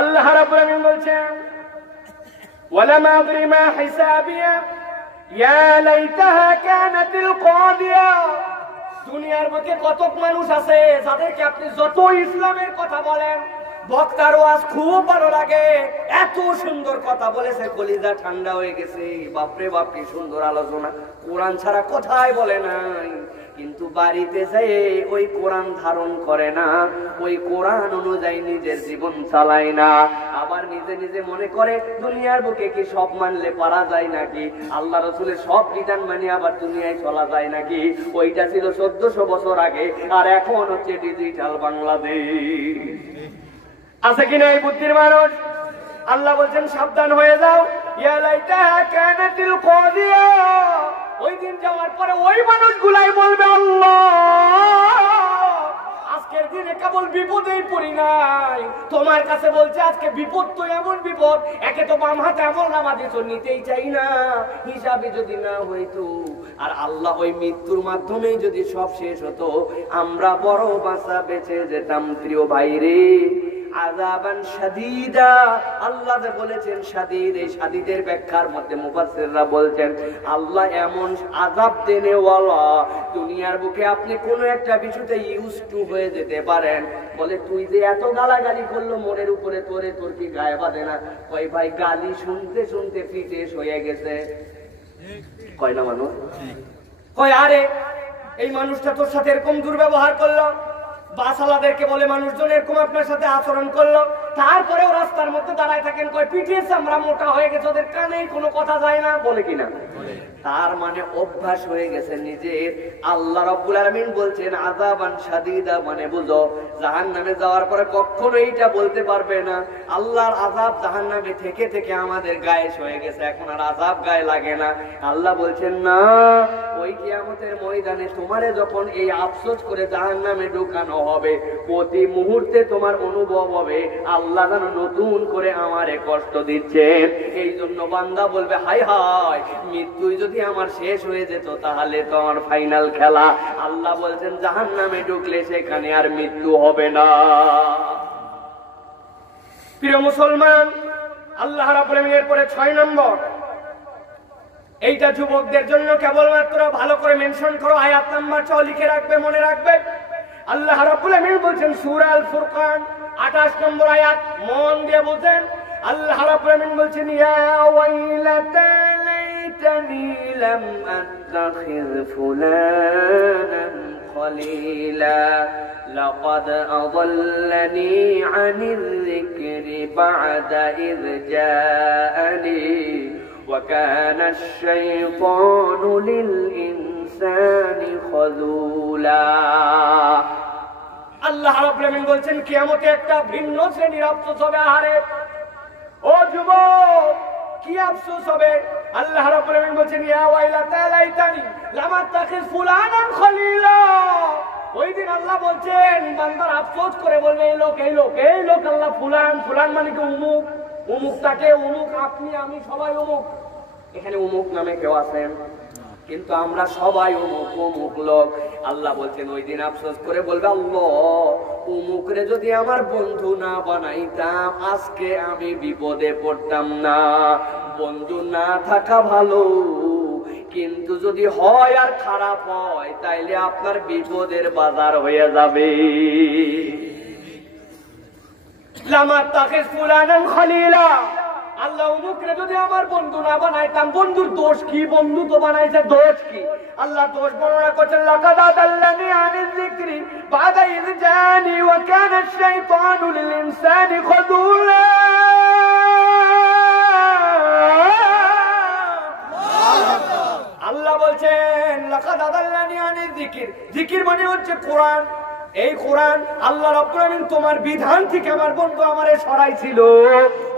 আল্লাহ রাব্বুল আলামিন বলছেন ওয়ালামা আদরি মা হিসাবিয়া ইয়া লাইতাহা কানাতিল কাদিয়া। দুনিয়ার বুকে কত মানুষ আছে যাদেরকে আপনি যত ইসলামের কথা বলেন, বক্তার ওয়াজ খুব ভালো লাগে, এত সুন্দর কথা বলেছে, কলিজা ঠান্ডা হয়ে গেছে, বাপরে বাপ কি সুন্দর আলোচনা, কোরআন ছাড়া কথাই বলে নাই। কিন্তু বাড়িতে যেয়ে ওই কোরআন ধারণ করে না, ওই কোরআন অনুযায়ী নিজের জীবন চালায় না, আবার নিজে নিজে মনে করে দুনিয়ার বুকে কি সব মানলে পারা যায় নাকি, আল্লাহ রসুলের সব বিধান মানে আবার দুনিয়ায় চলা যায় নাকি। ওইটা ছিল 1400 বছর আগে, আর এখন হচ্ছে ডিজিটাল বাংলাদেশ। আছে কিনা এই বুদ্ধির মানুষ? আল্লাহ বলছেন সাবধান হয়ে যাও, ইয়া লাইতাহা কানাতিল কাদিয়া। ওই দিন যাওয়ার পরে ওই মানুষগুলাই বলবে আল্লাহ আজকের দিনে কেবল বিপদেই পড়ি নাই, তোমার কাছে বলছে আজকে বিপদ তো এমন বিপদ, একে তো বাম হাতে এমন নামাজ নিতেই চাই না, হিসাবে যদি না হইতো। আর আল্লাহ ওই মৃত্যুর মাধ্যমেই যদি সব শেষ হতো, আমরা বড় বাঁচা বেঁচে যেতাম। প্রিয় ভাইরে, আযাবান শাদীদা, আল্লাহ যে বলেছেন শাদীদ, এই শাদীদের ব্যাখ্যার মধ্যে মুফাসসিররা বলছেন আল্লাহ এমন আযাব দেনেওয়ালা। দুনিয়ার বুকে আপনি কোনো একটা বিষয়তে ইউজ টু হয়ে যেতে পারেন, বলে তুই যে এত গালাগালি করলো মোড়ের উপরে, তোর কি গায়ে বাঁধে না? কয় ভাই গালি শুনতে শুনতে পিঠে হয়ে গেছে। কয় না মানুষ? কয় আরে এই মানুষটা তোর সাথে এরকম দুর্ব্যবহার করলো, বাসালাদেরকে বলে মানুষজন এরকম আপনার সাথে আচরণ করলো, তারপরেও রাস্তার মধ্যে দাঁড়ায় থাকেন, কয় পিঠের চামড়া মোটা হয়ে গেছে, ওদের কানে কোনো কথা যায় না, বলে কিনা? তার মানে অভ্যাস হয়ে গেছে নিজের। আল্লাহ রাব্বুল আলামিন বলছেন আযাবান শাদীদা, মানে বুঝো জাহান্নামে যাওয়ার পরে কখনো এইটা বলতে পারবে না আল্লাহর আযাব জাহান্নামে থেকে থেকে আমাদের গায়ে হয়ে গেছে, এখন আর আযাব গায়ে লাগে না। আল্লাহ বলছেন না, ওই কিয়ামতের ময়দানে তোমারে যখন এই আফসোস করে জাহান্নামে ঢুকানো হবে, প্রতি মুহূর্তে তোমার অনুভব হবে আল্লাহ যেন নতুন করে আমারে কষ্ট দিচ্ছেন। এই জন্য বান্দা বলবে হায় হায়, মৃত্যুই যদি আমার শেষ হয়ে যেত তাহলে তো আমার ফাইনাল খেলা। আল্লাহ বলছেন জাহান্নামে ঢুকলে সেখানে আর মৃত্যু হবে না। প্রিয় মুসলমান, আল্লাহ রাব্বুল আলামিনের পরে 6 নম্বর, এইটা যুবকদের জন্য কেবলমাত্র ভালো করে মেনশন করো, আয়াত নাম্বার 6 লিখে রাখবে, মনে রাখবে। আল্লাহ রাব্বুল আলামিন বলছেন সূরা আল ফুরকান 28 নম্বর আয়াত, মন দিয়ে বুঝেন। আল্লাহ রাব্বুল আলামিন বলছেন ইয়া ওয়াইলাতা লাইতানি লাম আত্তাখিয ফুলানান খলিলা লাকাদ আযাল্লানি আনির যিকরি বা'দা ইয জাআনি ওয়া কানা আশ-শাইতানু লিল ইনসানি খাযুলা। আল্লাহ রাব্বুল আলামিন বলছেন কিয়ামতে একটা ভিন্ন শ্রেণীর আফসোস হবে। আহারে ও যুবক, কি আফসোস হবে? আল্লাহ রাব্বুল আলামিন বলছেন ইয়া ওয়াইলাতা লাইতানি লাম আত্তাখিয ফুলানান খলিলা। ওই দিন আল্লাহ বলছেন বান্দার আফসোস করে বলবে এই লোক আল্লাহ ফুলান মানে কি উমুক, উমুকটাকে উমুক, আপনি আমি সবাই উমুক। এখানে উমুক নামে কেউ আছেন? কিন্তু আমরা সবাই অমুক লোক। আল্লাহ বলছেন ওই দিন আফসোস করে বলবে আল্লাহ অমুকরে যদি আমার বন্ধু না বানাইতাম আজকে আমি বিপদে পড়তাম না। বন্ধু না থাকা ভালো, কিন্তু যদি হয় আর খারাপ হয় তাইলে আপনার বিপদের বাজার হয়ে যাবে। লামা তাখিজ ফুলানান খলিলা, আল্লাহ উমুকরে যদি আমার বন্ধু না বানাইতাম, বন্ধুর দোষ কি? বন্ধু তো বানাইছে, দোষ কি? আল্লাহ দোষ বর্ণনা করছেন লাকাদ আযাল্লানি আনিয যিকরি বা'দা ইয জাআনি ওয়া কানা আশ-শাইতানু লিল ইনসানি খাযুলা। আল্লাহ বলছেন লাকাদ আযাল্লানি আনিয যিকর, যিকির মানে হচ্ছে কোরআন। এই কোরআন আল্লাহ রাব্বুল আলামিন তোমার বিধান থেকে আমার বন্ধু আমারে সরাইছিল,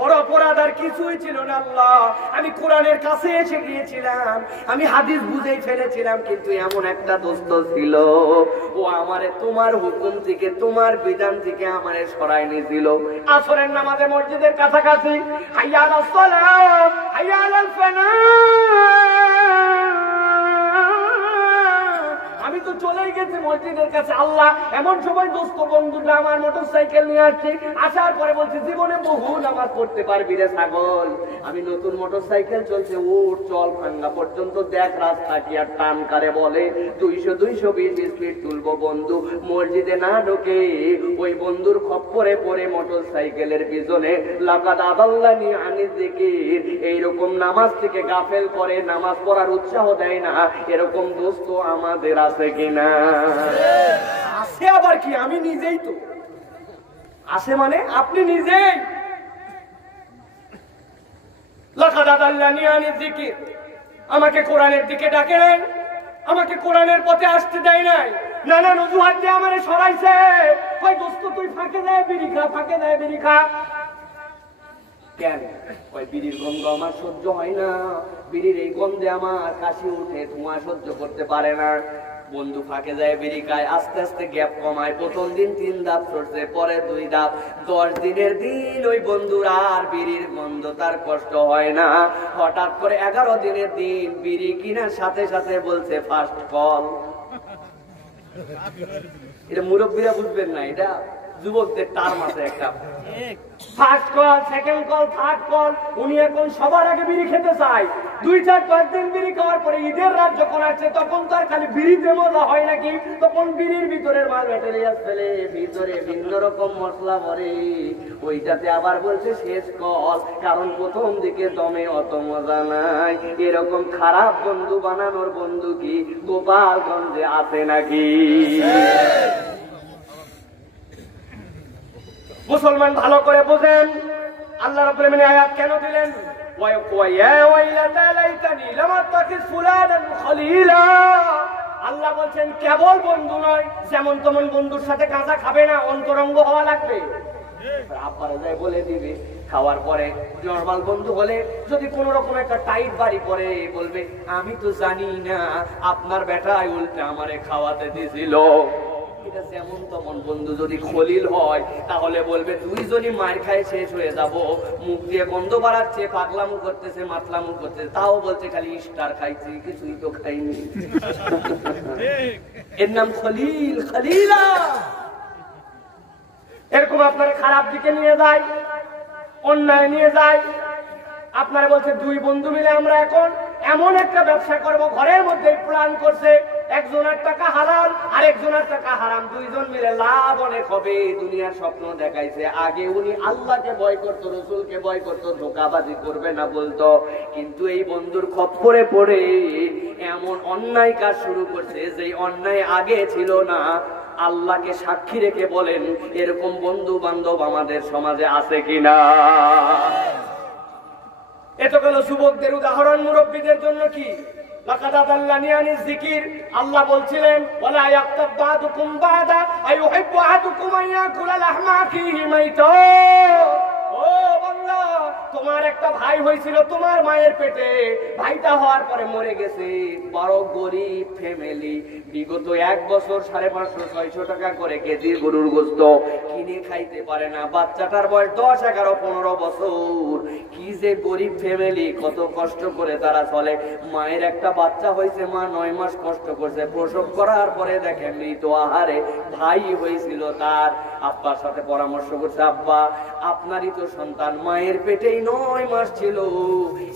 ওর অপরাধ আর কিছুই ছিল না। আল্লাহ আমি কোরআনের কাছে এসে গিয়েছিলাম, আমি হাদিস বুঝেই ফেলেছিলাম, কিন্তু এমন একটা দোস্ত ছিল ও আমারে তোমার হুকুম থেকে তোমার বিধান থেকে আমারে সরাই নিয়েছিল। আসরের নামাজে মসজিদের কাছাকাছি হাইয়া আলাস সালাম হাইয়া আলাল ফালাহ, আমি তো চলেই গেছি মসজিদের কাছে। আল্লাহ এমন সময় দোস্ত বন্ধুটা আমার মোটরসাইকেল নিয়ে আসছে, আসার পরে বলছে জীবনে বহু নামাজ পড়তে পারবি রে ছাগল, আমি নতুন মোটরসাইকেল চলছে, উঠ চল ভাঙ্গা পর্যন্ত দেখ রাস্তা কি আর টান কারে বলে 200-220 স্পিড তুলবো। বন্ধু মসজিদে না ঢোকে ওই বন্ধুর খপ্পরে পড়ে মোটরসাইকেলের পিছনে লাকাদ আদাল্লানি আনি যিকির, এইরকম নামাজ থেকে গাফেল করে, নামাজ পড়ার উৎসাহ দেয় না। এরকম দোস্ত আমাদের আছে কিনা? আছে। আবার কি আমি নিজেই তো আছে, মানে আপনি নিজেই। লাকাদ আদাল্লানি আনি যিকির, আমাকে কোরআনের দিকে ডাকে নাই, আমাকে কোরআনের পথে আসতে দেয় নাই, নানান অজুহাত দিয়ে আমারে সরাইছে। কই দোস্ত তুই ফাঁকে যায় বিড়ি খা, ফাঁকে যায় বিড়ি খা। কেন? ওই বিড়ির গন্ধ আমার সহ্য হয় না, বিড়ির এই গন্ধে আমার কাশি উঠে, ধোঁয়া সহ্য করতে পারে না। বন্ধু ফাঁকে যায় বিড়ি খায়, আস্তে আস্তে গ্যাপ কমায়, প্রথম দিন 3 ধাপ সরছে, পরে 2 ধাপ, 10 দিনের দিন ওই বন্ধুর আর বিড়ির গন্ধ তার কষ্ট হয় না। হঠাৎ করে 11 দিনের দিন বিড়ি কিনার সাথে সাথে বলছে ফার্স্ট কল। এটা মুরব্বীরা বুঝবেন না, এটা যুবকদের টার্ম আছে একটা। First call, second call, third call. উনি এখন সবার আগে বিড়ি খেতে চায়। 2-4-5 দিন বিড়ি খাওয়ার পরে ঈদের রাত যখন আসছে তখন তার খালি বিড়িতে মজা হয় নাকি, তখন বিড়ির ভিতরের মাল ম্যাটেরিয়াল ফেলে ভিতরে ভিন্ন রকম মশলা ভরে, ওইটাতে আবার বলছে শেষ কল, কারণ প্রথম দিকে দমে অত মজা নাই। এরকম খারাপ বন্ধু বানানোর বন্ধু কি গোপালগঞ্জে আছে নাকি? মুসলমান ভালো করে বোঝেন আল্লাহ রাব্বুল আলামিন আয়াত কেন দিলেন। আল্লাহ বলছেন কেবল বন্ধু নয়, যেমন তেমন বন্ধুর সাথে গাঁজা খাবে না, অন্তরঙ্গ হওয়া লাগবে। আব্বারা যায় বলে দিবে, খাওয়ার পরে নরমাল বন্ধু হলে যদি কোন রকম একটা টাইট বাড়ি পরে বলবে আমি তো জানি না আপনার বেটাই উল্টা আমারে খাওয়াতে দিছিল। এটা যেমন তেমন বন্ধু যদি খলিল হয় তাহলে বলবে দুইজনই মার খায় শেষ হয়ে যাব, মুখ দিয়ে গন্ধ বাড়াচ্ছে, পাগলামো করতেছে, মাতলামো করতেছে, তাও বলছে খালি স্টার খাইছি, কিছুই তো খাইনি। এর নাম খলিল, খলিলা। এরকম আপনারা খারাপ দিকে নিয়ে যায়, অন্যায় নিয়ে যায়। আপনারা বলছে 2 বন্ধু মিলে আমরা এখন এমন একটা ব্যবসা করব, ঘরের মধ্যে প্ল্যান করছে, একজনের টাকা হালাল আর একজনের টাকা হারাম, 2 জন মিলে লাভ অনেক হবে, দুনিয়ার স্বপ্ন দেখাইছে। আগে উনি আল্লাহকে ভয় করতো, রসুলকে ভয় করতো, ধোঁকাবাজি করবে না বলতো, কিন্তু এই বন্ধুর খপ্পরে পড়ে এমন অন্যায় কাজ শুরু করছে যে অন্যায় আগে ছিল না। আল্লাহকে সাক্ষী রেখে বলেন এরকম বন্ধু বান্ধব আমাদের সমাজে আছে কিনা? এত গেল যুবকদের উদাহরণ। মুরব্বীদের জন্য কি? লাকাদ আদাল্লানি আনি যিকির। আল্লাহ বলছিলেন ওয়ালা ইয়াক্তাব বাদুকুম বাদা আইয়ুহিব্বু আহাদুকুম আন ইয়াকুলা লাহমা আখিহি মাইতা। ও বান্দা, তোমার একটা ভাই হয়েছিল তোমার মায়ের পেটে, ভাইটা হওয়ার পরে মরে গেছে, বড় গরিব ফ্যামিলি, বিগত 1 বছর 550-600 টাকা করে কেজি গরুর গোশত কিনে খাইতে পারে না। বাচ্চাটার বয়স 10, 11, 15 বছর। কি যে গরিব ফ্যামিলি, কত কষ্ট করে তারা চলে। মায়ের একটা বাচ্চা হয়েছে, মা 9 মাস কষ্ট করছে, প্রসব করার পরে দেখে মৃত আহারে। ভাই হয়েছিল তার, আব্বার সাথে পরামর্শ করছে, আব্বা আপনারই তো সন্তান, মায়ের পেটেই 9 মাস ছিল,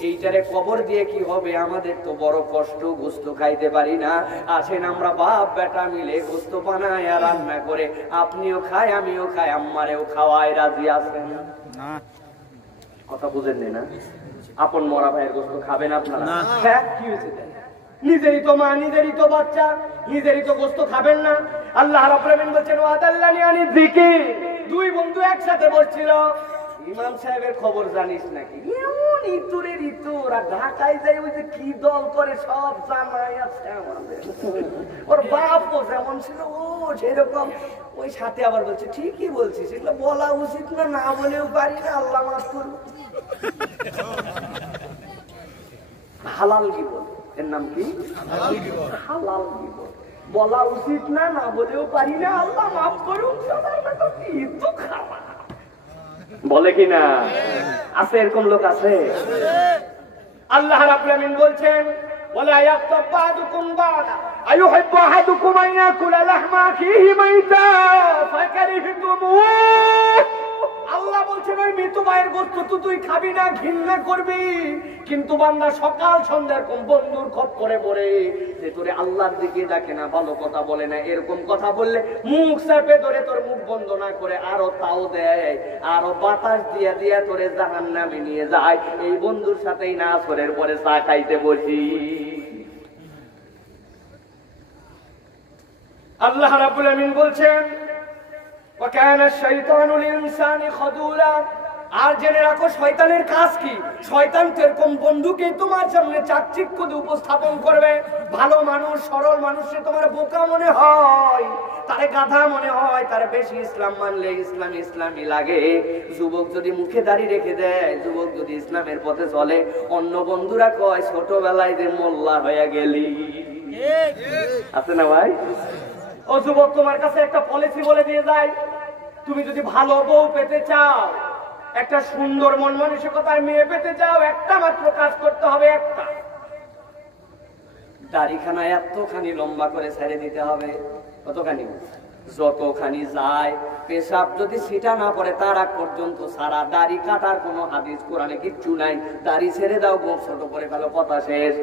এইটারে কবর দিয়ে কি হবে, আমাদের তো বড় কষ্ট, গোশত খাইতে পারি না, আসেন আমরা বাপ বেটা মিলে গোশত বানায় আর রান্না করে আপনিও খায় আমিও খাই, আম্মারেও খাওয়ায়, রাজি আছেন না? কথা বুঝেন না? আপন মরা ভাইয়ের গোশত খাবেন আপনারা? হ্যাঁ, কি হয়েছে? নিজেরই তো মা, নিজেরই তো বাচ্চা, নিজেরই তো গোশত খাবেন না? আল্লাহ রাব্বুল আলামিন বলেন ওয়াদাল্লানি আনি যিকির। 2 বন্ধু একসাথে বসছিল। ইমাম সাহেবের খবর জানিস নাকি? এমন ইতুরের ইতুর, আর ঢাকায় যাই ওই যে কি দল করে সব জানাই আছে আমাদের। ওর বাপও যেমন ছিল ও সেরকম। ওই সাথে আবার বলছে ঠিকই বলছিস, এগুলো বলা উচিত না, না বলেও পারি না, আল্লাহ মাফ করুন। হালাল গীবত, এর নাম কি? হালাল গীবত। বলা উচিত না, না বলেও পারি না, আল্লাহ মাফ করুন। তো খাওয়া বলে কিনা? আছে এরকম লোক আছে। আল্লাহ রাব্বুল আলামিন বলছেন ওয়ালা ইয়াক্তাব বাদুকুম বাদা আইয়ুহিব্বু আহাদুকুম আন ইয়াকুলা লাহমা আখিহি মাইতা ফাকারিহতুমুহ। আল্লাহ বলছেন ওই মৃত ভাইয়ের গোশত তো তুই খাবি না, ঘৃণা করবি, কিন্তু বান্দা সকাল সন্ধ্যা এরকম বন্ধুর খপ করে পড়ে যে তোরে আল্লাহর দিকে ডাকে না, ভালো কথা বলে না, এরকম কথা বললে মুখ চাপে ধরে তোর মুখ বন্ধ না করে আরো তাও দেয়, আরো বাতাস দিয়া দিয়া তোরে জাহান্নামে নিয়ে যায়। এই বন্ধুর সাথেই না আসরের পরে চা খাইতে বসি। আল্লাহ রাব্বুল আমিন বলছেন ওয়া কানা শাইতানু লিল-ইনসানি খাযুলা। আর জেনে রাখো শয়তানের কাজ কি। শয়তান তো এরকম বন্ধুকে তোমার সামনে চাকচিক্য দিয়ে উপস্থাপন করবে। ভালো মানুষ, সরল মানুষে তোমার বোকা মনে হয়, তারে গাধা মনে হয়, তারে বেশি ইসলাম মানলে ইসলামই লাগে। যুবক যদি মুখে দাড়ি রেখে দেয়, যুবক যদি ইসলামের পথে চলে, অন্য বন্ধুরা কয় ছোটবেলায় যে মোল্লা হয়ে গেলি। আছে না ভাই? ও যুবক, তোমার কাছে একটা পলিসি বলে দিয়ে যায়, তুমি যদি ভালো বউ পেতে চাও, একটা সুন্দর মন মানসিকতার মেয়ে পেতে চাও, একটা মাত্র কাজ করতে হবে, একটা দাড়িখানা এতখানি লম্বা করে ছেড়ে দিতে হবে। কতখানি? যতখানি যায়। পেশাব যদি সেটা না পড়ে তার আগ পর্যন্ত সারা। দাড়ি কাটার কোনো হাদিস কোরআনে কিচ্ছু নাই। দাড়ি ছেড়ে দাও, গোপ ছোট করে ফেলো, কথা শেষ।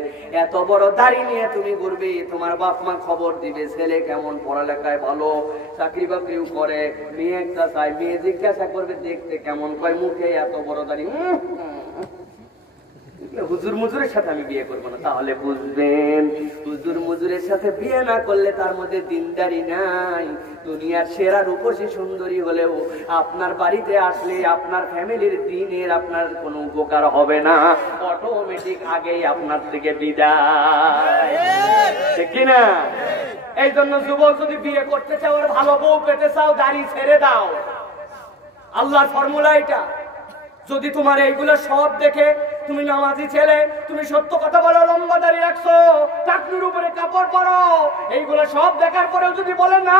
এত বড় দাড়ি নিয়ে তুমি ঘুরবে, তোমার বাপ মা খবর দিবে ছেলে কেমন, পড়ালেখায় ভালো, চাকরি বাকরিও করে, মেয়ে একটা চাই, মেয়ে জিজ্ঞাসা করবে দেখতে কেমন, কয় মুখে এত বড় দাড়ি, হুজুর মুজুরের সাথে আমি বিয়ে করবো না। তাহলে বুঝবেন, হুজুর মুজুরের সাথে বিয়ে না করলে তার মধ্যে দিনদারি নাই। দুনিয়ার সেরা রূপসী সুন্দরী হলেও আপনার বাড়িতে আসলে আপনার ফ্যামিলির দিনের আপনার কোনো উপকার হবে না, অটোমেটিক আগেই আপনার থেকে বিদায়, ঠিক কিনা? এই জন্য যুবক যদি বিয়ে করতে চাও আর ভালো বউ পেতে চাও, দাড়ি ছেড়ে দাও। আল্লাহর ফর্মুলা এটা। যদি তোমার এইগুলো সব দেখে তুমি নামাজি ছেলে, তুমি সত্য কথা বলো, লম্বা দাড়ি রাখছো, টাকনুর উপরে কাপড় পরো, এইগুলো সব দেখার পরেও যদি বলে না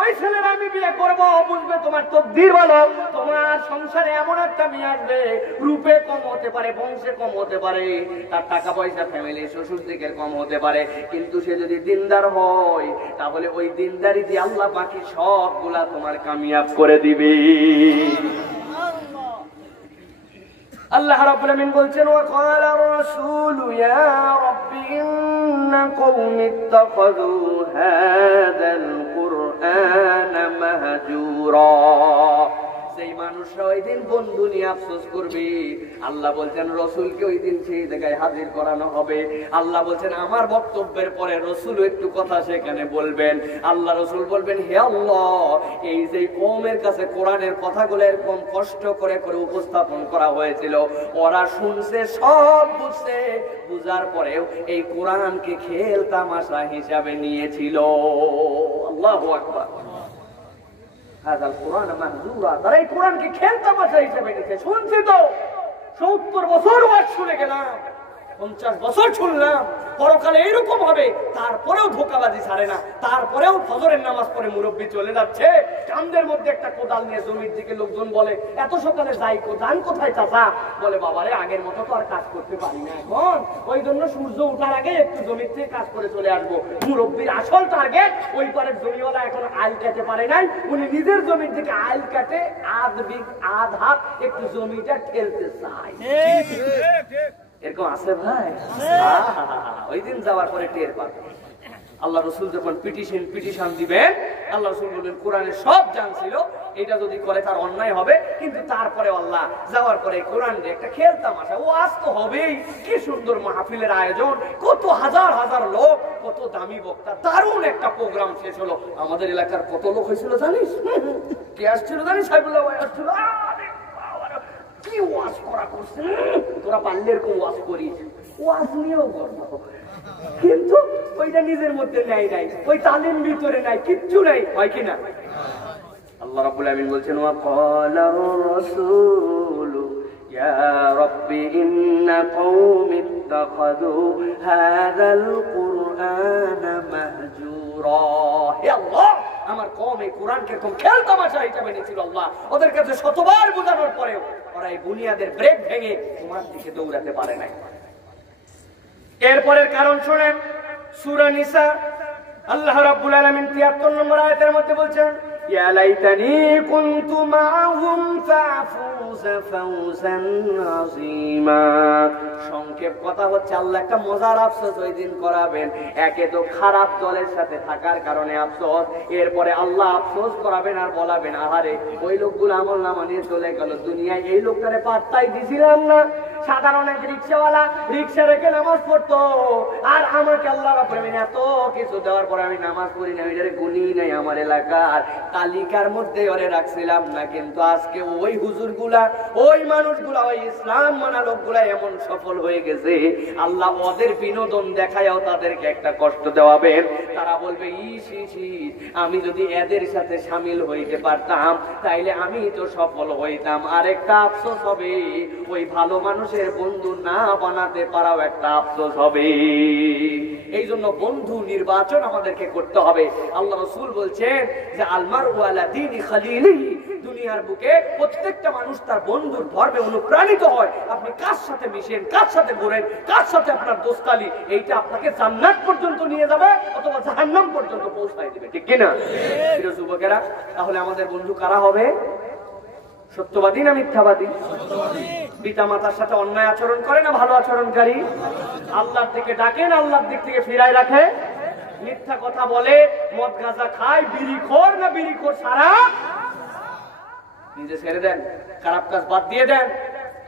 ওই ছেলের আমি বিয়ে করবো, বুঝবে তোমার তকদির ভালো। তোমার সংসারে এমন একটা মেয়ে আসবে, রূপে কম হতে পারে, বংশে কম হতে পারে, তার টাকা পয়সা ফ্যামিলি শ্বশুর দিকের কম হতে পারে, কিন্তু সে যদি দিনদার হয় তাহলে ওই দিনদারি দিয়ে আল্লাহ বাকি সবগুলা তোমার কামিয়াব করে দিবে। আল্লাহ রাব্বুল আমিন বলছেন ওয়া ক্বালার রাসূলু ইয়া রাব্বি ইন্না কওমি ইত্তাখাযু হাযাল কুরআনা মাহজুরা। সেই মানুষরা ওই দিন বন্ধু নিয়ে আফসোস করবে। আল্লাহ বলছেন রসুলকে ওই দিন সেই জায়গায় হাজির করানো হবে। আল্লাহ বলছেন আমার বক্তব্যের পরে রসুল একটু কথা সেখানে বলবেন। আল্লাহ রসুল বলবেন হে আল্লাহ, এই যে কওমের কাছে কোরআনের কথাগুলো এরকম কষ্ট করে করে উপস্থাপন করা হয়েছিল, ওরা শুনছে, সব বুঝছে, বুঝার পরেও এই কোরআনকে খেল তামাশা হিসাবে নিয়েছিল। আল্লাহু আকবার। হাযাল কুরআন মাহজুরা, তারা এই কোরআনকে খেল তামাশা হিসেবে নিতে। শুনছি তো 70 বছর ওয়াজ শুনে গেলাম, 50 বছর শুনলাম, পরকালে এইরকম হবে, তারপরেও ধোঁকাবাজি ছাড়ে না, তারপরেও ফজরের নামাজ পড়ে মুরব্বি চলে যাচ্ছে, কান্দের মধ্যে একটা কোদাল নিয়ে জমির দিকে। লোকজন বলে এত সকালে যাই যান কোথায় চাচা? বলে বাবারে আগের মতো তো আর কাজ করতে পারি না এখন, ওই জন্য সূর্য ওঠার আগে একটু জমির থেকে কাজ করে চলে আসবো। মুরব্বির আসল টার্গেট ওই পারের জমিওয়ালা এখন আইল কাটতে পারে নাই, উনি নিজের জমির দিকে আইল কাটে আধ হাত একটু জমিটা ঠেলতে চায়। এরকম আছে ভাই? ওই দিন যাওয়ার পরে টের পাবে। আল্লাহ রসুল যখন পিটিশন দিবেন, আল্লাহ রসুল বলবেন কোরআনের সব জানছিল, এটা যদি করে তার অন্যায় হবে, কিন্তু তারপরে আল্লাহ যাওয়ার পরে কোরআনের একটা খেল তামাশা, ও আজ তো হবেই। কি সুন্দর মাহফিলের আয়োজন, কত হাজার হাজার লোক, কত দামি বক্তা, দারুণ একটা প্রোগ্রাম শেষ হলো। আমাদের এলাকার কত লোক হয়েছিল জানিস? কে আসছিল জানিস? সাইফুল্লাহ ভাই আসছিল। কি ওয়াজ করা করছে, তোরা পারলে এরকম ওয়াজ করিস, ওয়াজ নিয়েও গর্ব, কিন্তু ওইটা নিজের মধ্যে নেয় নাই, ওই তালিম ভিতরে নাই, কিচ্ছু নাই, হয় কিনা? আল্লাহ রাব্বুল আমিন বলছেন ওয়া ক্বালার রাসূলু ইয়া রাব্বি ইন্না কওমি ইত্তাখাযু হাযাল কুরআনা মাহজুরা। হে আল্লাহ, আমার কওম এই কোরআনকে এরকম খেল তামাশা হিসেবে নিয়েছিল। আল্লাহ ওদের কাছে শতবার বোঝানোর পরেও ওরা এই বুনিয়াদের ব্রেক ভেঙে তোমার দিকে দৌড়াতে পারে নাই। এরপরের কারণ শুনেন, সূরা নিসা আল্লাহ রাব্বুল আলামিন 73 নম্বর আয়াতের মধ্যে বলছেন, ইয়া লাইতানি কুনতু মাআহুম ফাফুযা ফাওজান আযীমা। সংক্ষেপ কথা হচ্ছে, আল্লাহ একটা মজার আফসোস ওই দিন করাবেন। একে তো খারাপ দলের সাথে থাকার কারণে আফসোস, এরপরে আল্লাহ আফসোস করাবেন আর বলাবেন, আহারে ওই লোকগুলো আমলনামা নিয়ে চলে গেল দুনিয়ায়, এই লোকটারে পাত্তাই দিছিলাম না। সাধারণ এক রিক্সাওয়ালা রিক্সা রেখে নামাজ পড়তো, আর আমাকে আল্লাহ রাব্বুল আলামিন এত কিছু দেওয়ার পরে আমি নামাজ পড়ি না, এটারে গুনি নাই আমার এলাকার তালিকার মধ্যে ওরে রাখছিলাম না। কিন্তু আজকে ওই হুজুরগুলা, ওই মানুষগুলা, ওই ইসলাম মানা লোকগুলা এমন সফল হয়ে গেছে, আল্লাহ ওদের বিনোদন দেখায়ও তাদেরকে একটা কষ্ট দেওয়াবেন। তারা বলবে, ইস ইস ইস, আমি যদি এদের সাথে শামিল হইতে পারতাম তাইলে আমি তো সফল হইতাম। আরেকটা আফসোস হবে, ওই ভালো মানুষের বন্ধু না বানাতে পারাও একটা আফসোস হবে। এই জন্য বন্ধু নির্বাচন আমাদেরকে করতে হবে। আল্লাহ রাসূল বলছেন যে আলমারউ আলা দীনি খালিলিহি, দুনিয়ার বুকে প্রত্যেকটা মানুষ তার বন্ধুর ধর্মে অনুপ্রাণিত হয়। আপনি কার সাথে মিশেন, কার সাথে ঘোরেন, কার সাথে আপনার দোস্তালি, এইটা আপনাকে জান্নাত পর্যন্ত নিয়ে যাবে অথবা জাহান্নাম পর্যন্ত পৌঁছায় দিবে, ঠিক কিনা? প্রিয় যুবকেরা, তাহলে আমাদের বন্ধু কারা হবে? সত্যবাদী না মিথ্যাবাদী? পিতা মাতার সাথে অন্যায় আচরণ করে না ভালো আচরণকারী? আল্লাহর দিকে ডাকেন, আল্লাহর দিক থেকে ফিরায় রাখে? মিথ্যা কথা বলে, মদ গাঁজা খায়, বিড়িখোর না বিড়িখোর সারা? নিজে ছেড়ে দেন, খারাপ কাজ বাদ দিয়ে দেন,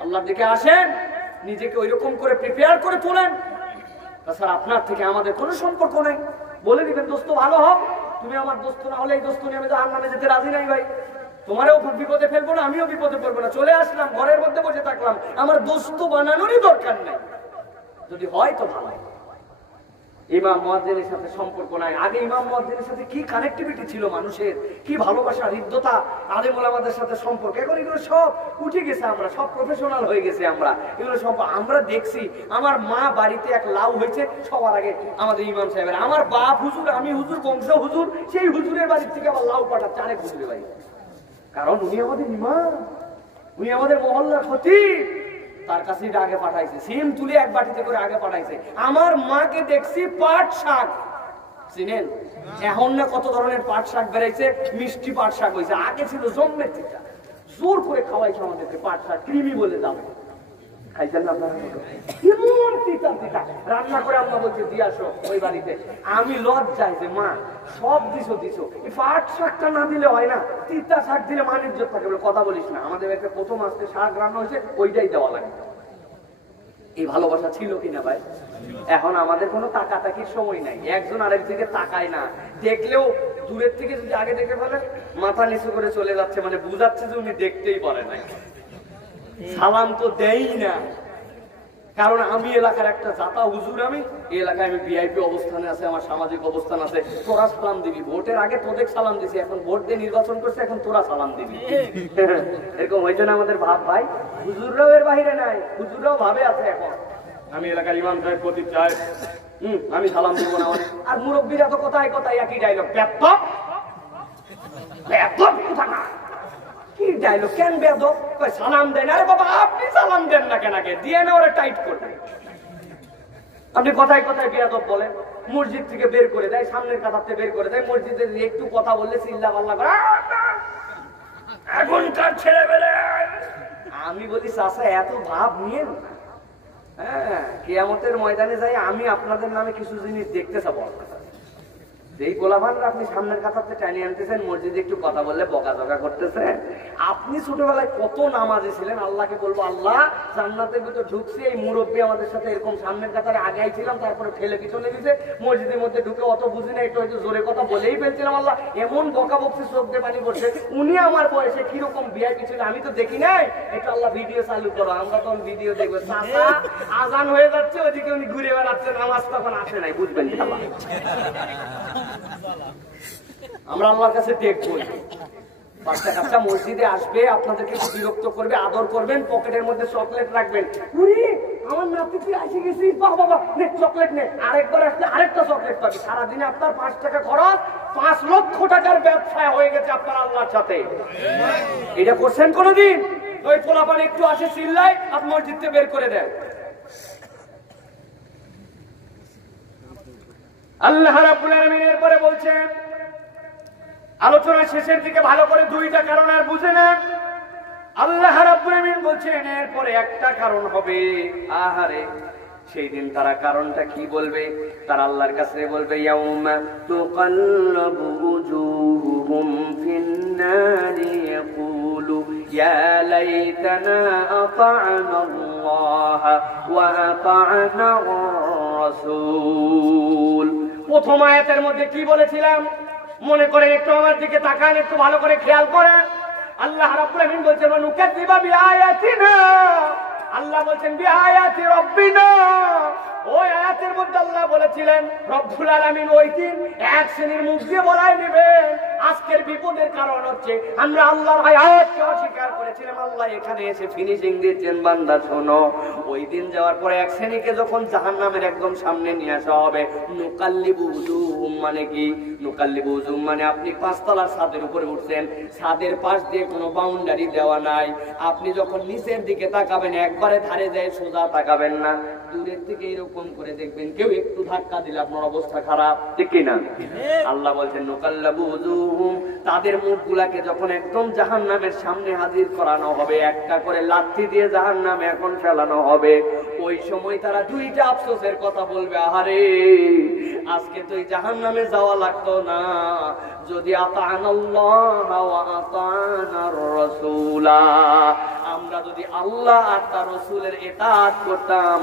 আল্লাহর দিকে আসেন, নিজেকে ওইরকম করে প্রিপেয়ার করে তোলেন। তাছাড়া আপনার থেকে আমাদের কোনো সম্পর্ক নেই। বলে দিবেন, দোস্ত ভালো হোক, তুমি আমার দোস্ত না হলে এই দোস্ত নিয়ে আমি জাহান্নামে যেতে রাজি নাই ভাই, তোমারও বিপদে ফেলবো না, আমিও বিপদে পড়বো না, চলে আসলাম, ঘরের মধ্যে বসে থাকলাম, আমার দোস্ত বানানোরই দরকার নেই। যদি হয় তো ভালো। ইমাম মুয়াজ্জিনের সাথে সম্পর্ক নাই। আগে ইমাম মুয়াজ্জিনের সাথে কি কানেক্টিভিটি ছিল মানুষের, কি ভালোবাসা, হৃদ্যতা, আলেম ওলামাদের সাথে সম্পর্ক। এখন এগুলো সব উঠে গেছে, আমরা সব প্রফেশনাল হয়ে গেছে। এগুলো সব আমরা দেখছি। আমার মা বাড়িতে এক লাউ হয়েছে সবার আগে আমাদের ইমাম সাহেবের, আমার বাপ হুজুর, আমি হুজুর, বংশ হুজুর, সেই হুজুরের বাড়ির থেকে আবার লাউ পাঠাচ্ছে আরেক হুজুরের বাড়ি। কারণ উনি আমাদের ইমাম, উনি আমাদের মহল্লার খতিব, তার কাছে আগে পাঠাইছে, সিম তুলে এক বাটিতে করে আগে পাঠাইছে। আমার মাকে দেখছি পাট শাক, চিনেন? এখন না কত ধরনের পাট শাক বেড়াইছে, মিষ্টি পাট শাক হয়েছে, আগে ছিল জম্মের চিটা, জোর করে খাওয়াইছে আমাদেরকে পাট শাক, কৃমি বলে যাবে। খাইছেন না আপনারা? কেমন তিতা তিতা রান্না করে আম্মা বলছে দিয়ে আসো ওই বাড়িতে। আমি লজ্জায় যে মা সব দিছো দিছো, পাট শাকটা না দিলে হয় না, তিতা শাক দিলে মান ইজ্জত থাকে বলে কথা বলিস না। আমাদের একটা প্রথম আজকে শাক রান্না হয়েছে, ওইটাই দেওয়া লাগে। এই ভালোবাসা ছিল কিনা ভাই? এখন আমাদের কোনো তাকাতাকির সময় নাই, একজন আরেক দিকে তাকায় না, দেখলেও দূরের থেকে যদি আগে দেখে ফেলে মাথা নিচু করে চলে যাচ্ছে, মানে বুঝাচ্ছে যে উনি দেখতেই পারে না, সালাম তো দেই না। কারণ আমি এলাকার একটা জাতা হুজুর, আমি এই এলাকায় আমি ভিআইপি অবস্থানে আছে, আমার সামাজিক অবস্থান আছে। তোরা সালাম দিবি, ভোটের আগে তোদের সালাম দিছি, এখন ভোট দিয়ে নির্বাচন করছে, এখন তোরা সালাম দিবি। এরকম হয়েছে না আমাদের ভাব ভাই? হুজুররাও এর বাহিরে নাই, হুজুররাও ভাবে আছে এখন আমি এলাকার ইমাম সাহেব প্রতীক সাহেব, আমি সালাম দিব না। আর মুরব্বীরা তো কথায় কথায় একই ডায়লগ, বেয়াদব বেয়াদব কোথাকা। কি ডায়লগ? কেন বেয়াদব? সালাম দেন। আরে বাবা আপনি সালাম দেন না কেন? আগে দিয়ে না, ওরা টাইট করবে। আপনি কথায় কথায় বেয়াদব বলেন, মসজিদ থেকে বের করে দেয়, সামনের কাতারতে বের করে দেয়, মসজিদে একটু কথা বললে চিল্লা পাল্লা করে, এখনকার ছেলে বেলে। আমি বলি চাচা এত ভাব নিয়ে না, হ্যাঁ কিয়ামতের ময়দানে যাই আমি আপনাদের নামে কিছু জিনিস দেখতে চাবো। যেই গোলাভানরা আপনি সামনের কাতারতে টানি আনতেছেন, মসজিদে একটু কথা বললে বকাঝকা করতেছেন। আপনি ছোটবেলায় কত নামাজি ছিলেন, আল্লাহকে বলবো আল্লাহ জান্নাতের ভিতর ঢুকছি, এই মুরব্বী আমাদের সাথে এরকম সামনের কাতারে আগাই ছিলাম, তারপরে ঠেলে পিছনে দিছে, মসজিদের মধ্যে ঢুকে অত বুঝি না, একটু হয়তো জোরে কথা বলেই ফেলছিলাম, আল্লাহ এমন বকা বকছি চোখ দিয়ে পানি পড়ছে। উনি আমার বয়সে কিরকম ভিআইপি ছিল আমি তো দেখি নাই, একটু আল্লাহ ভিডিও চালু করো, আমরা তখন ভিডিও দেখবো। চাচা আজান হয়ে যাচ্ছে, ওইদিকে উনি ঘুরে বেড়াচ্ছেন, নামাজ তখন আসে নাই, বুঝবেন আল্লাহ। আমরা আল্লাহর কাছে দেখবো, বাচ্চা কাচ্চা মসজিদে আসবে, আপনাদেরকে বিরক্ত করবে, আদর করবেন, পকেটের মধ্যে চকলেট রাখবেন। আমার নাতি তুই আসে গেছিস, বাহ বাবা নে চকলেট নে, আরেকবার আসলে আরেকটা চকলেট পাবি। সারাদিনে আপনার 5 টাকা খরচ, 5 লক্ষ টাকার ব্যবসা হয়ে গেছে আপনার আল্লাহর সাথে। এটা করছেন কোনদিন? ওই পোলাপান একটু আসে চিল্লায়, আপনি মসজিদে বের করে দেন। আল্লাহ রাব্বুল আলামিন এরপরে বলছেন, আলোচনা শেষের দিকে ভালো করে দুইটা কারণ আর বুঝে নেন। আল্লাহ রাব্বুল আলামিন বলছেন এরপরে একটা কারণ হবে। আহারে, সেই দিন তারা কারণটা কি বলবে? তারা আল্লাহর কাছে বলবে, ইয়াউমা তুকাল্লাবু উজুহুহুম ফিন-নারি ইয়াকুলু ইয়া লাইতানা আতা'না আল্লাহ ওয়া আতা'না আর-রাসূল। প্রথম আয়াতের মধ্যে কি বলেছিলাম মনে করে একটু আমার দিকে তাকান, একটু ভালো করে খেয়াল করেন। আল্লাহ রাব্বুল আলামিন বলছেন, নুকাযযিবু বিআয়াতিনা। আল্লাহ বলছেন বিআয়াতি রাব্বিনা। ওই আয়াতের মধ্যে আল্লাহ বলেছিলেন রব্বুল আলামিন ওই দিন এক শ্রেণীর মুখ দিয়ে বলাই নেবেন। আজকের বিপদের কারণ হচ্ছে আমরা আল্লাহর আয়াতকে অস্বীকার করেছিলাম। আল্লাহ এখানে এসে ফিনিশিং দিচ্ছেন, বান্দা শোনো, ওই দিন যাওয়ার পরে এক শ্রেণীকে যখন জাহান্নামের একদম সামনে নিয়ে আসা হবে, নুকাল্লিবু উজুহুম মানে কি? নুকাল্লিবু উজুহুম মানে আপনি পাঁচতলার ছাদের উপরে উঠছেন, ছাদের পাশ দিয়ে কোনো বাউন্ডারি দেওয়া নাই। আপনি যখন নিচের দিকে তাকাবেন একবারে ধারে যায় সোজা তাকাবেন না, দূরের থেকে এরকম করে দেখবেন। কেউ একটু ধাক্কা দিলে আপনার অবস্থা খারাপ, ঠিক কিনা? আল্লাহ বলছেন নুকাল্লিবু উজুহুম, তাদের মুখগুলাকে যখন একদম জাহান্নামের সামনে হাজির করানো হবে, একটা করে লাঠি দিয়ে জাহান্নামে এখন ফেলানো হবে, ওই সময় তারা দুইটা আফসোসের কথা বলবে, আহারে আজকে তো এই জাহান্নামে যাওয়া লাগতো না যদি আতা'নাল্লাহ ওয়া আতা'নার রাসূলা, আমরা যদি আল্লাহ আর তার রাসূলের ইতাআত করতাম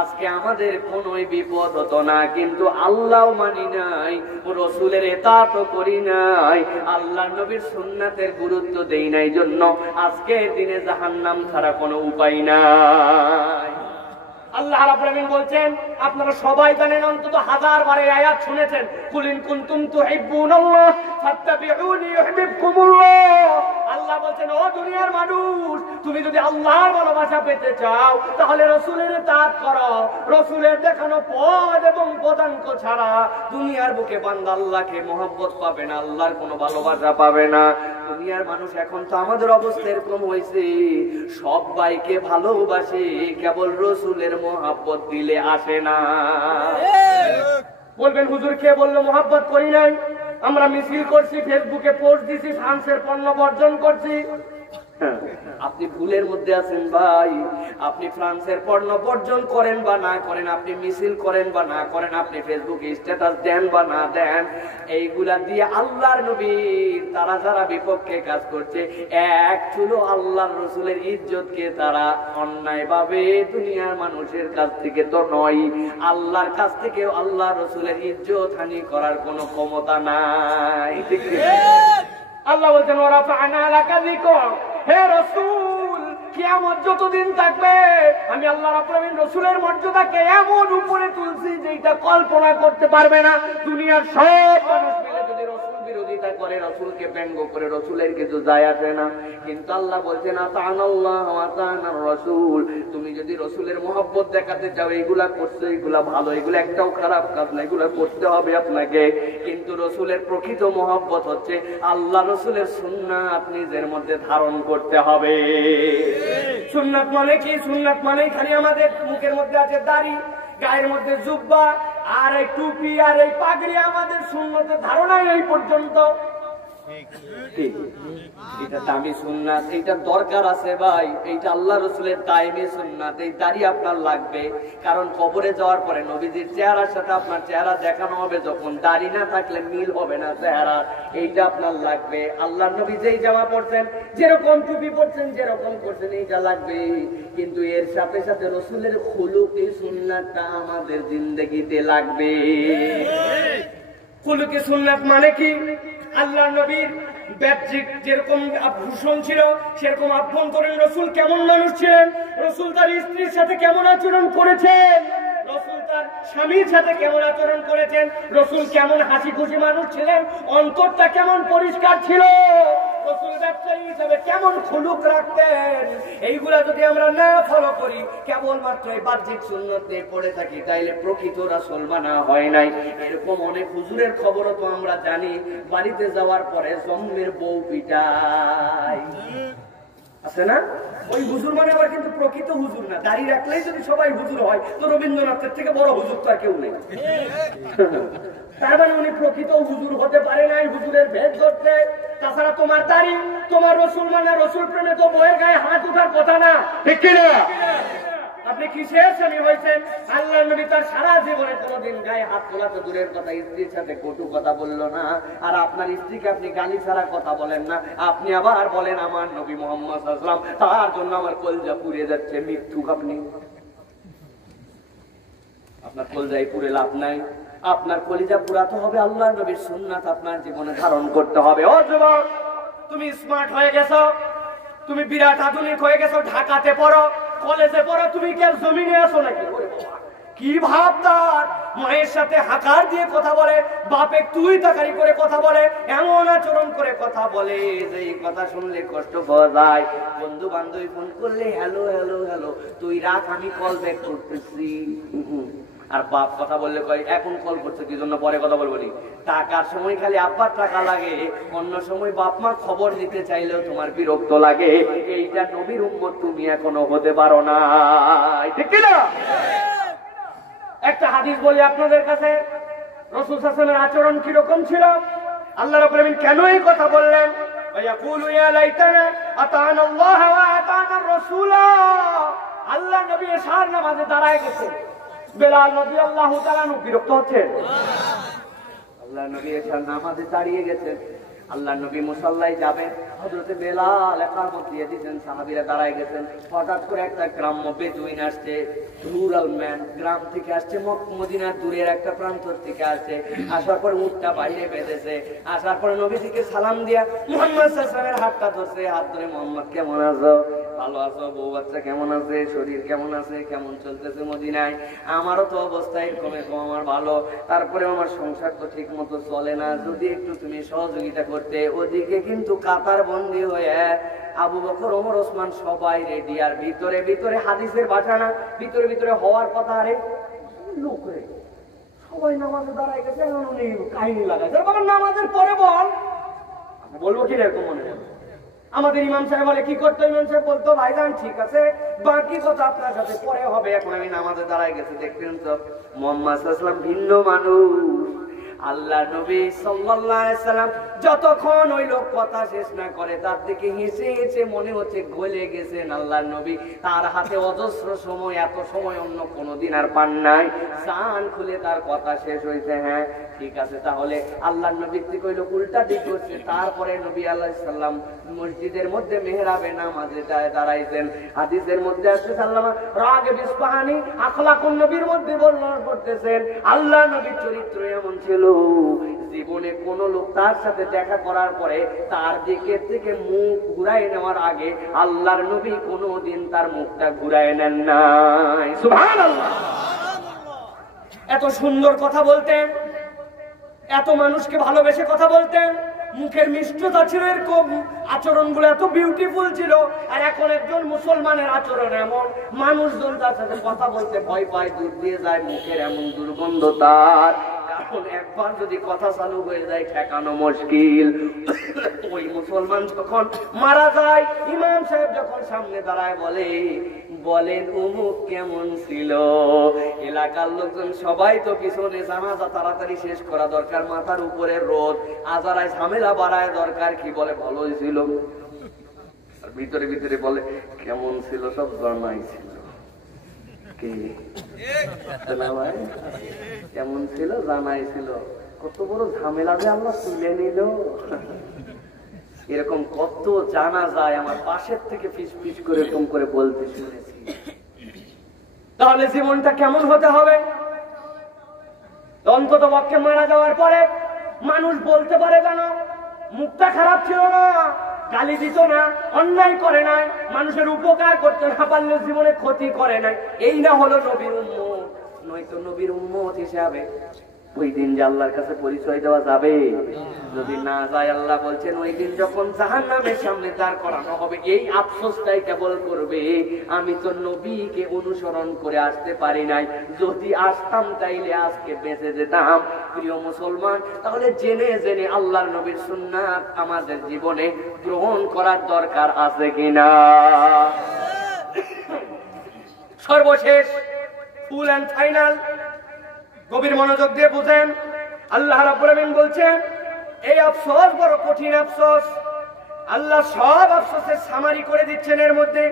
আজকে আমাদের কোনোই বিপদ হতো না। কিন্তু আল্লাহও মানি নাই, রাসূলের ইতাআতও করি নাই, আল্লাহর নবীর সুন্নাতের গুরুত্ব দেই নাই, জন্য আজকের দিনে জাহান্নাম ছাড়া কোনো উপায় নাই। আল্লাহ রাব্বুল আলামিন বলছেন, আপনারা সবাই জানেন, অন্তত 1000 বার এই আয়াত শুনেছেন, কুল ইন কুনতুম তুহিব্বুনাল্লাহ ফাত্তাবিউনি ইউহিব্বুকুমুল্লাহ। আল্লাহ বলছেন, ও দুনিয়ার মানুষ, তুমি যদি আল্লাহর ভালোবাসা পেতে চাও তাহলে রাসূলের ইতাআত করো। রাসূলের দেখানো পথ এবং পদাঙ্ক ছাড়া দুনিয়ার বুকে বান্দা আল্লাহকে মহব্বত পাবে না, আল্লাহর কোনো ভালোবাসা পাবে না। দুনিয়ার মানুষ এখন তো আমাদের অবস্থা এরকম হয়েছে, সবাইকে ভালোবাসে, কেবল রাসূলের মহব্বত দিলে আসে না। বলবেন হুজুর কে বললো মহব্বত করি নাই? আমরা মিছিল করছি, ফেসবুকে পোস্ট দিছি, ফ্রান্সের পণ্য বর্জন করছি। আপনি ভুলের মধ্যে আছেন ভাই। আপনি ফ্রান্সের পণ্য বর্জন করেন বা না করেন, আপনি মিছিল করেন বা না করেন, আপনি ফেসবুকে স্ট্যাটাস দেন বা না দেন, এইগুলা দিয়ে আল্লাহর নবীর তারা যারা বিপক্ষে কাজ করছে, এক চুলো আল্লাহর রাসূলের ইজ্জতকে তারা অন্যায় ভাবে দুনিয়ার মানুষের কাছ থেকে তো নয়, আল্লাহর কাছ থেকেও আল্লাহর রাসূলের ইজ্জত হানি করার কোনো ক্ষমতা নাই। ঠিক আল্লাহ বলছেন, ওয়া রাফা'না লাকা যিকরাক। হে রাসূল, কিয়ামত যতদিন থাকবে আমি আল্লাহ রাব্বুল আলামিন রাসূলের মর্যাদাকে এমন উপরে তুলছি যেটা কল্পনা করতে পারবে না। দুনিয়ার সব মানুষ মিলে যদি রাসূল বিরোধিতা করে, রাসূলকে ব্যঙ্গ করে, রাসূলের কিছু যায় আসে না। কিন্তু আল্লাহ বলছেন, আতা'নাল্লাহ ওয়া আতা'নার রাসূল, তুমি যদি রাসূলের মহব্বত দেখাতে চাও, এইগুলা করছো, এইগুলা ভালো, এগুলা একটাও খারাপ কাজ না, এগুলা করতে হবে আপনাকে। কিন্তু রাসূলের প্রকৃত মহব্বত হচ্ছে আল্লাহ রাসূলের সুন্নাত নিজের মধ্যে ধারণ করতে হবে। সুন্নাত মানে কি? সুন্নাত মানে খালি আমাদের মুখের মধ্যে আছে দাড়ি, গায়ের মধ্যে জুব্বা আর এই টুপি আর এই পাগড়ি, আমাদের সুন্নতের ধারণা এই পর্যন্ত। এটা দামি সুন্নাত, এইটা দরকার আছে ভাই, এইটা আল্লাহ রাসূলের দাইমি সুন্নাত। এই দাড়ি আপনার লাগবে, কারণ কবরে যাওয়ার পরে নবীজির চেহারার সাথে আপনার চেহারা দেখানো হবে, যখন দাড়ি না থাকলে মিল হবে না চেহারা, এইটা আপনার লাগবে। আল্লাহ নবী যেই জামা পরছেন, যেরকম টুপি পরছেন, যেরকম করছেন, এইটা লাগবে। কিন্তু এর সাথে সাথে রাসূলের খুলুকি সুন্নাতটা আমাদের জিন্দেগিতে লাগবে। খুলুকি সুন্নাত মানে কি? আল্লাহ নবীর বাহ্যিক যেরকম ভূষণ ছিল, সেরকম আভ্যন্তরীণ রাসূল কেমন মানুষ ছিলেন, রাসূল তার স্ত্রীর সাথে কেমন আচরণ করেছেন, রাসূল তার স্বামীর সাথে কেমন আচরণ করেছেন, রাসূল কেমন হাসি খুশি মানুষ ছিলেন, অন্তরটা কেমন পরিষ্কার ছিল, রাসূল ব্যবসায়ী হিসেবে কেমন খুলুক রাখতেন, এইগুলা যদি আমরা না ফলো করি, কেবলমাত্র এই বাহ্যিক সুন্নাত নিয়ে পড়ে থাকি, তাইলে প্রকৃত রাসূল মানা হয় নাই। এরকম অনেক হুজুরের খবরও তো আমরা জানি, বাড়িতে যাওয়ার পরে জম্মের বউ পিটায়। আছে না? ওই হুজুর মানে আবার কিন্তু প্রকৃত হুজুর না। দাড়ি রাখলেই যদি সবাই হুজুর হয় তো রবীন্দ্রনাথের থেকে বড় হুজুর তো আর কেউ নেই। তার মানে উনি প্রকৃত হুজুর হতে পারে নাই, হুজুরের ভেদ ধরতে। তাছাড়া তোমার দাড়ি, তোমার রসুল মানে রসুল প্রেমে তো বইয়ের গায়ে হাত উঠার কথা না, ঠিক কিনা? আপনি কিসের স্বামী হয়েছেন? আল্লাহ নবী তার সারা জীবনে কোনোদিন গায়ে হাত তোলা তো দূরের কথা, স্ত্রীর সাথে কটু কথা বললো না। আর আপনার স্ত্রীকে আপনি গালি ছাড়া কথা বলেন না, আপনি আবার বলেন আমার নবী মুহাম্মদ সাল্লাল্লাহু আলাইহি ওয়াসাল্লাম, তার জন্য আমার কলিজা পুড়ে যাচ্ছে। মিথ্যুক আপনি, আপনার কলিজায় পুড়ে লাভ নাই। আপনার কলিজা পুরাতে হবে আল্লাহর নবীর সুন্নাত আপনার জীবনে ধারণ করতে হবে। ও যুবক, তুমি স্মার্ট হয়ে গেছো, তুমি বিরাট আধুনিক হয়ে গেছো, ঢাকাতে পড়ো, কলেজে পড়ো, তুমি কি আর জমিনে আসো নাকি? কি ভাব তার! মায়ের সাথে হাকার দিয়ে কথা বলে, বাপে তুই তাকারি করে কথা বলে, এমন আচরণ করে কথা বলে যে এই কথা শুনলে কষ্ট পাওয়া যায়। বন্ধু বান্ধবী ফোন করলে হ্যালো হ্যালো হ্যালো, তুই রাখ আমি কল ব্যাক করতেছি। আর বাপ কথা বললে কয় এখন কল করছে কি জন্য, পরে কথা বলবো নি। টাকার সময় খালি আব্বার টাকা লাগে, অন্য সময় বাপ মা খবর নিতে চাইলেও তোমার বিরক্ত লাগে। এইটা নবীর উম্মত তুমি এখনো হতে পারো না, ঠিক কিনা? একটা হাদিস বলি আপনাদের কাছে, রাসূল সাল্লাল্লাহু আলাইহি ওয়াসাল্লামের আচরণ কিরকম ছিল। আল্লাহ রাব্বুল আলামিন কেন এই কথা বললেন? ওয়ায়াকুলু ইয়া লাইতানা আতানা আল্লাহ ওয়া আতানা রাসূলা। আল্লাহ নবী এশার নামাজে দাঁড়ায় গেছে, বেলাল রাদিয়াল্লাহু তাআলা বিরক্ত হচ্ছেন। আল্লাহ নবী এশার নামাজে দাঁড়িয়ে গেছেন, আল্লাহ নবী মুসাল্লায় যাবেন, হযরতে বেলাল ইকামত দিয়ে দিয়েছেন, সাহাবীরা দাঁড়ায় গেছেন। হঠাৎ করে একটা গ্রাম্য বেদুইন আসছে, রুরাল ম্যান, গ্রাম থেকে আসছে, মদিনার দূরের একটা প্রান্ত থেকে আসছে। আসার পর উটটা বাইরে বেঁধেছে, আসার পর নবীজিকে সালাম দিয়া মুহাম্মদ সাল্লাল্লাহু আলাইহি ওয়াসাল্লামের হাতটা ধরছে, হাত ধরে মুহাম্মদ কেমন আছো? ভালো আছো? বউ বাচ্চা কেমন আছে? শরীর কেমন আছে? কেমন চলতেছে মদিনায়? আমারও তো অবস্থা এরকম এরকম, আমার ভালো, তারপরে আমার সংসার তো ঠিক মতো চলে না, যদি একটু তুমি সহযোগিতা করতে। ওদিকে কিন্তু কাতার বন্দী হয়ে আবু বকর, ওমর, ওসমান সবাই রেডি। আর ভিতরে ভিতরে হাদিসের বাসানা, ভিতরে ভিতরে হওয়ার কথা, আরে লোক রে সবাই নামাজে দাঁড়ায় গেছে, উনি কাহিনী লাগাইছে। বাবা নামাজের পরে বলবো কি এরকম মনে হয়। আমাদের ইমাম সাহেব বলে কি করতো, ইমাম সাহেব বলতো ভাইজান ঠিক আছে, বাকি কথা আপনার সাথে পরে হবে, এখন আমি নামাজে দাঁড়ায় গেছে। দেখবেন তো মুহাম্মদ সাল্লাল্লাহু আলাইহি ওয়াসাল্লাম ভিন্ন মানুষ। আল্লাহ নবী সাল্লাল্লাহু আলাইহি ওয়াসাল্লাম যতক্ষণ ওই লোক কথা শেষ না করে তার দিকে হেসে হেসে মনে হচ্ছে গলে গেছেন। আল্লাহ নবী তার হাতে অজস্র সময়, এত সময় অন্য কোনদিন আর পান নাই। জান খুলে তার কথা শেষ হয়েছে, হ্যাঁ ঠিক আছে। তাহলে আল্লাহ নবী থেকে ওই লোক উল্টা দিক করছে। তারপরে নবী আলাইহিস সালাম মসজিদের মধ্যে মেহরাবে নামাজে দাঁড়াইছেন। হাদিসের মধ্যে আসছে সাল্লামা রাগিব ইসফাহানি আখলাকুন নবীর মধ্যে বর্ণনা করতেছেন, আল্লাহ নবীর চরিত্র এমন ছিল, জীবনে কোন লোক তার সাথে দেখা করার পরে তার দিকে থেকে মুখ ঘুরায় নেওয়ার আগে আল্লাহর নবী কোনদিন তার মুখটা ঘুরায় নেন নাই। সুবহানাল্লাহ। এত সুন্দর কথা বলতেন, এত মানুষকে ভালোবেসে কথা বলতেন, মুখের মিষ্টতা ছিল এরকম, আচরণগুলো এত বিউটিফুল ছিল। আর এখন একজন মুসলমানের আচরণ এমন, মানুষজন তার সাথে কথা বলতে ভয় পায়, দূর দিয়ে যায়, মুখের এমন দুর্গন্ধ তার। কারণ একবার যদি কথা চালু হয়ে যায় ঠেকানো মুশকিল। ওই মুসলমান যখন মারা যায়, ইমাম সাহেব যখন সামনে দাঁড়ায় বলেন অমুক কেমন ছিল। এলাকার লোকজন সবাই তো পিছনে, জানাজা তাড়াতাড়ি শেষ করা দরকার, মাথার উপরে রোদ, আজারায় ঝামেলা বাড়ায় দরকার, কি বলে ভালোই ছিল। আর ভিতরে ভিতরে বলে কেমন ছিল, সব জানাই ছিল। কেমন ছিল জানাই ছিল, কত বড় ঝামেলা যে আল্লাহ তুলে নিল। এরকম কত জানা যায়, আমার পাশের থেকে ফিস ফিস করে এরকম করে বলতে শুনেছি। তাহলে জীবনটা কেমন হতে হবে? অন্তত পক্ষে মারা যাওয়ার পরে মানুষ বলতে পারে জানো মুখটা খারাপ ছিল না, গালি দিত না, অন্যায় করে নাই, মানুষের উপকার করতে না পারলে জীবনে ক্ষতি করে নাই। এই না হলো নবীর উম্মত। নয়তো নবীর উম্মত হিসাবে ওই দিন যে আল্লাহর কাছে পরিচয় দেওয়া যাবে? যদি না যায়, আল্লাহ বলছেন ওই দিন যখন জাহান্নামের সামনে দাঁড় করানো হবে, এই আফসোসটাই কেবল করবে, আমি তো নবীকে অনুসরণ করে আসতে পারি নাই, যদি আসতাম তাইলে আজকে বেঁচে যেতাম। প্রিয় মুসলমান, তাহলে জেনে জেনে আল্লাহর নবীর সুন্নাত আমাদের জীবনে গ্রহণ করার দরকার আছে কিনা? সর্বশেষ ফুল এন্ড ফাইনাল, গভীর মনোযোগ দিয়ে বুঝেন। আল্লাহ রাব্বুল আলামিন বলছেন এই আফসোস বড় কঠিন আফসোস। আল্লাহ সব আফসোসের সামারি করে দিচ্ছেন এর মধ্যে।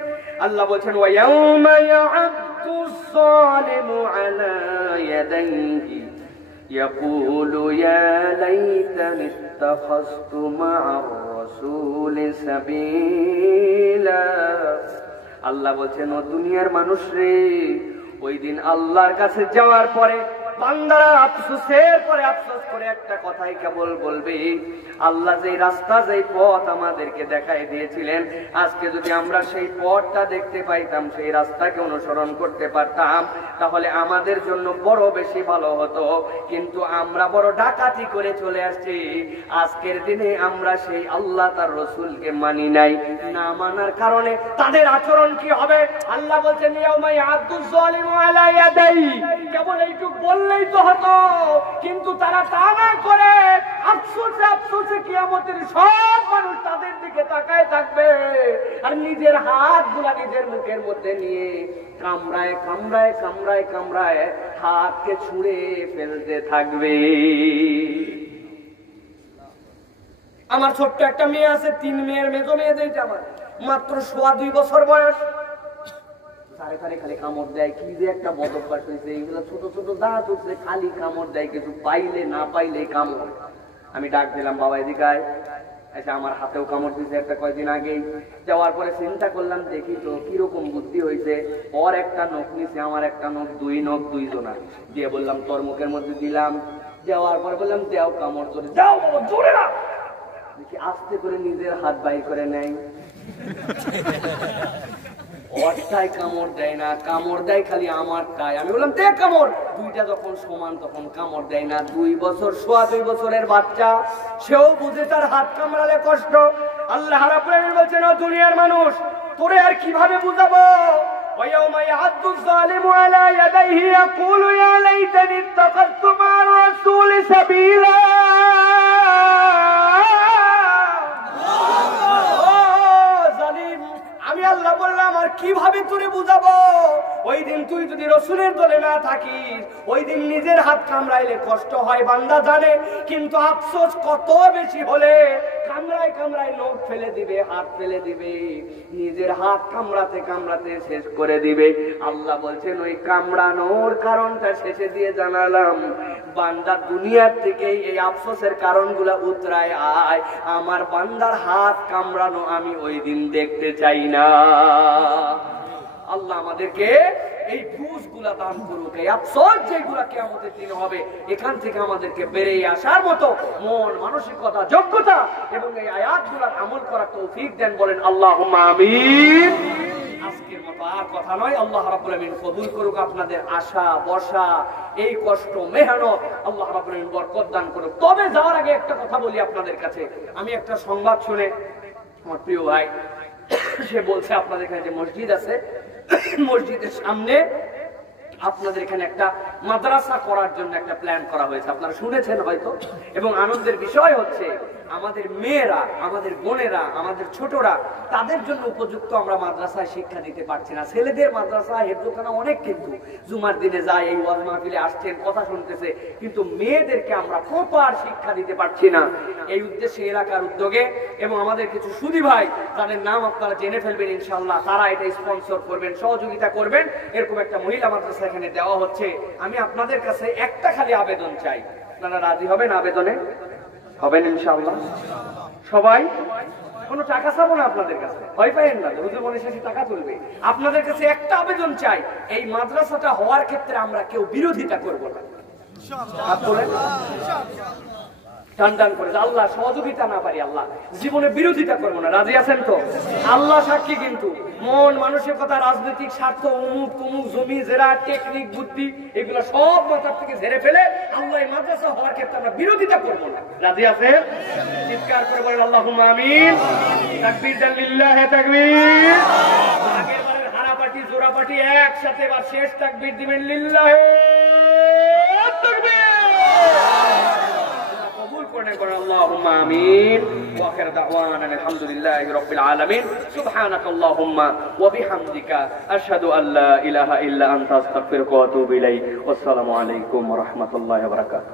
আল্লাহ বলছেন ওয়া ইয়াউমা ইয়া'আদ্দুস যালিমু আলা ইয়াদাইহি ইয়াকুলু ইয়া লাইতানি ইত্তাখাযতু মা'আর রাসূলি সাবিলা। আল্লাহ বলছেন ও দুনিয়ার মানুষ রে, ওই দিন আল্লাহর কাছে যাওয়ার পরে বান্দারা আফসোসের পরে আফসোস করে একটা কথাই কেবল বলবে, আল্লাহ যে রাস্তা যে পথ আমাদেরকে দেখাই দিয়েছিলেন, আজকে যদি আমরা সেই পথটা দেখতে পাইতাম, সেই রাস্তাকে অনুসরণ করতে পারতাম, তাহলে আমাদের জন্য বড় বেশি ভালো হতো। কিন্তু আমরা বড় ডাকাতি করে চলে আসছি। আজকের দিনে আমরা সেই আল্লাহ তার রসুলকে মানি নাই। না মানার কারণে তাদের আচরণ কি হবে? আল্লাহ বলছেন ইয়াউমা ইয়া'আদ্দুস যালিমু আলা ইয়াদাইহি, কেবল এইটুকু বললেই তো হতো, কিন্তু তারা তা না করে আফসোসে আফসোসে কিয়ামতের সব মানুষ তাদের দিকে তাকায় থাকবে, আর নিজের হাতগুলা নিজের মুখের মধ্যে নিয়ে কামড়ায় কামড়ায় কামড়ায় কামড়ায় হাতকে ছুঁড়ে ফেলতে থাকবে। আমার ছোট্ট একটা মেয়ে আছে, 3 মেয়ের মেজো মেয়ে, যেটা আমার মাত্র 2.25 বছর বয়স। খালি কামড় দেয়, কি যে একটা বদভ্যাস হয়েছে, এইগুলো ছোট ছোট দাঁত উঠছে, খালি কামড় দেয়, কিছু পাইলে না পাইলে কামড়। আমি ডাক দিলাম, বাবা এদিকে আয়। আচ্ছা, আমার হাতেও কামড় দিয়েছে একটা কয়েকদিন আগেই। যাওয়ার পরে চিন্তা করলাম, দেখি তো কিরকম বুদ্ধি হয়েছে। ওর একটা নখ নিচে, আমার একটা নখ, 2 নখ 2 জনা দিয়ে বললাম তোর মুখের মধ্যে দিলাম। যাওয়ার পরে বললাম দেও কামড় ধরে, যাও বাবা জোরে না। দেখি আস্তে করে নিজের হাত বাইর করে নেয়, ওরটাই কামড় দেয় না, কামড় দেয় খালি আমারটাই। আমি বললাম দে কামড়, দুইটা যখন সমান তখন কামড় দেয় না। 2 বছর 2.25 বছরের বাচ্চা, সেও বুঝে তার হাত কামড়ালে কষ্ট। আল্লাহ রাব্বুল আলামিন বলছেন ও দুনিয়ার মানুষ, তোরে আর কিভাবে বুঝাবো? ويوم يعض الظالم على يديه يقول يا ليتني اتخذت مع الرسول سبيلا। আমি আল্লাহ বললাম আর কিভাবে তোরে বুঝাবো? ওই দিন তুই যদি রসুলের দলে না থাকিস, ওই দিন নিজের হাত কামড়াইলে কষ্ট হয়, বান্দা জানে, কিন্তু আফসোস কত বেশি হলে কামড়ায় কামড়ায় নখ ফেলে দিবে, হাত ফেলে দিবে, নিজের হাত কামড়াতে কামড়াতে শেষ করে দিবে। আল্লাহ বলছেন ওই কামড়ানোর কারণটা শেষে দিয়ে জানালাম, বান্দা দুনিয়ার থেকে এই আফসোসের কারণগুলা উতরায় আয়, আমার বান্দার হাত কামড়ানো আমি ওই দিন দেখতে চাই না। আল্লাহ আমাদেরকে এই বুঝগুলা দান করুক, এই আফসোস যেগুলা কিয়ামতের দিন হবে, এখান থেকে আমাদেরকে বেরিয়ে আসার মতো মন, মানসিকতা, যোগ্যতা এবং এই আয়াতগুলার আমল করার তৌফিক দেন, বলেন আল্লাহুম্মা আমিন। আজকের মতো আর কথা নয়, আল্লাহ রাব্বুল আমিন কবুল করুক আপনাদের আশা বসা, এই কষ্ট মেহনত, আল্লাহ রাব্বুল আমিন বরকত দান করুক। তবে যাওয়ার আগে একটা কথা বলি আপনাদের কাছে। আমি একটা সংবাদ শুনে, আমার প্রিয় ভাই সে বলছে আপনাদের এখানে যে মসজিদ আছে, মসজিদের সামনে আপনাদের এখানে একটা মাদ্রাসা করার জন্য একটা প্ল্যান করা হয়েছে, আপনারা শুনেছেন হয়তো। এবং আনন্দের বিষয় হচ্ছে আমাদের মেয়েরা, আমাদের বোনেরা, আমাদের ছোটরা, তাদের জন্য উপযুক্ত আমরা মাদ্রাসায় শিক্ষা দিতে পারছি না। ছেলেদের মাদ্রাসা হেফজখানা অনেক, কিন্তু জুমার দিনে যায়, এই ওয়াজ মাহফিলে আসছেন, কথা শুনতেছে, কিন্তু মেয়েদেরকে আমরা প্রপার শিক্ষা দিতে পারছি না। এই উদ্দেশ্যে এলাকার উদ্যোগে এবং আমাদের কিছু সুধী ভাই, যাদের নাম আপনারা জেনে ফেলবেন ইনশাআল্লাহ, তারা এটা স্পন্সর করবেন, সহযোগিতা করবেন। এরকম একটা মহিলা মাদ্রাসা এখানে দেওয়া হচ্ছে। আমি আপনাদের কাছে একটা খালি আবেদন চাই, আপনারা রাজি হবেন আবেদনে? হবেন ইনশাআল্লাহ সবাই? কোনো টাকা চাবো না আপনাদের কাছে, ভয় পাইেন না, হুজুর মনে শেষে টাকা তুলবে। আপনাদের কাছে একটা আবেদন চাই, এই মাদ্রাসাটা হওয়ার ক্ষেত্রে আমরা কেউ বিরোধিতা করবো না। টান টান করে আল্লাহ সহযোগিতা না পারি, আল্লাহ জীবনে বিরোধিতা করবো না। রাজি আছেন তো? আল্লাহ সাক্ষী, কিন্তু মন মানসিকতা, রাজনৈতিক স্বার্থ, অমুক তমুক, জমি জেরা, টেকনিক, বুদ্ধি, এগুলো সব মাথার থেকে ঝেড়ে ফেলে আল্লাহ মাদ্রাসা হওয়ার ক্ষেত্রে আমরা বিরোধিতা করবো না। রাজি আছেন? চিৎকার করে বলেন আল্লাহুম্মা আমিন। তাকবীর দেন, লিল্লাহি তাকবীর। আগের বারের হারা পার্টি জোড়া পার্টি একসাথে এবার শেষ তাকবীর দিবেন, লিল্লাহি তাকবীর। اللهم آمين وآخر دعوانا الحمد لله رب العالمين سبحانك اللهم وبحمدك أشهد أن لا إله إلا أنت أستغفرك وأتوب إليك والسلام عليكم ورحمة الله وبركاته.